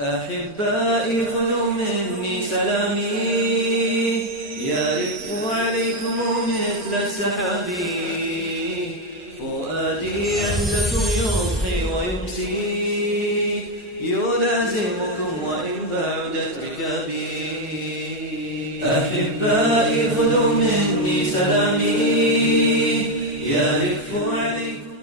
أحبائي خذوا مني سلامي، يرف عليكم مثل السحاب، فؤادي عندكم يضحي ويمسي، يلازمكم وإن بعدت ركابي. أحبائي خذوا مني سلامي، يرف عليكم.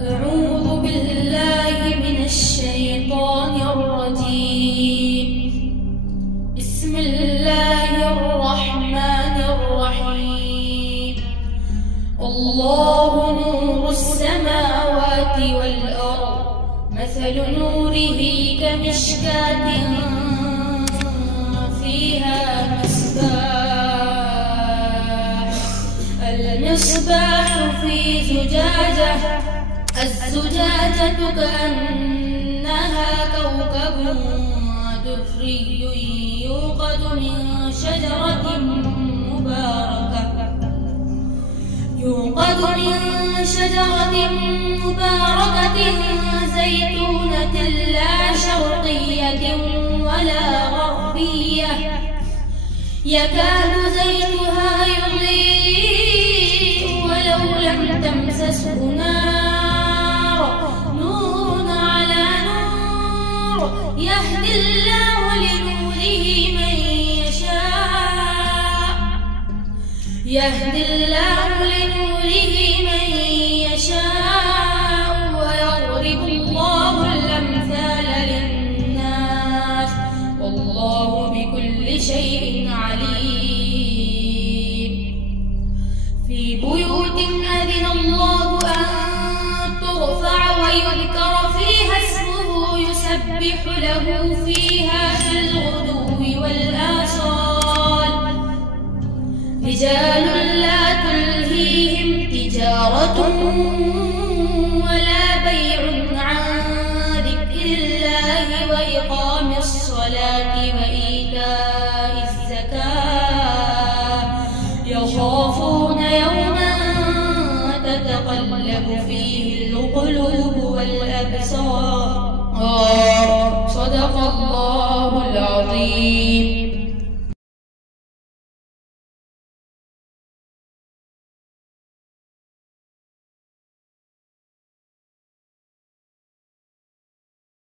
أعوذ بالله من الشيطان الرجيم. بسم الله الرحمن الرحيم. الله نور السماوات والأرض، مثل نوره كمشكاة فيها مصباح، المصباح في زجاجة، الزجاجة كأنها كوكب دري يوقد من شجرة مباركة زيتونة لا شرقية ولا غربية، يكاد زيتها يضيء ولو لم تمسسه نار، نور على نور، يهدي الله لنوره من يشاء، يهدي الله لنوره من يشاء، ويضرب الله الأمثال للناس، والله بكل شيء عليم. في بيوت أذن الله أن ترفع ويذكر فيها اسمه، يسبح له فيها بالغدو والآصال، رجال لا تلهيهم تجارة ولا بيع عن ذكر الله وإقام الصلاة وإيتاء الزكاة، يخافون يوما تتقلب فيه القلوب والأبصار. صدق الله العظيم.